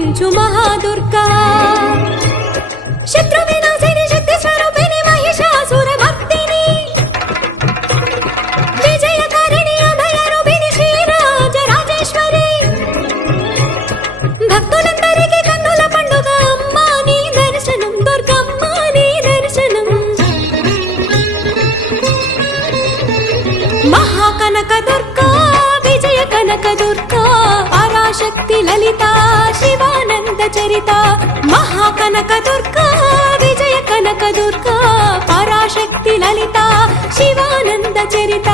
కరుణించు మహాదుర్గా శత్రు వినాశిని శక్తి స్వరూపిణి మహిషాసురమర్దిని విజయకారిణి అభయరూపిణి శ్రీరాజరాజేశ్వరి భక్తులందరికీ కన్నుల పండుగ అమ్మా నీ దర్శనం దుర్గమ్మ నీ దర్శనం మహాకనక దుర్గా విజయ కనక దుర్గా పరాశక్తి లలిత శివానంద చరిత మహాకనక దుర్గా విజయ కనక దుర్గా పరాశక్తి లలిత శివానంద చరిత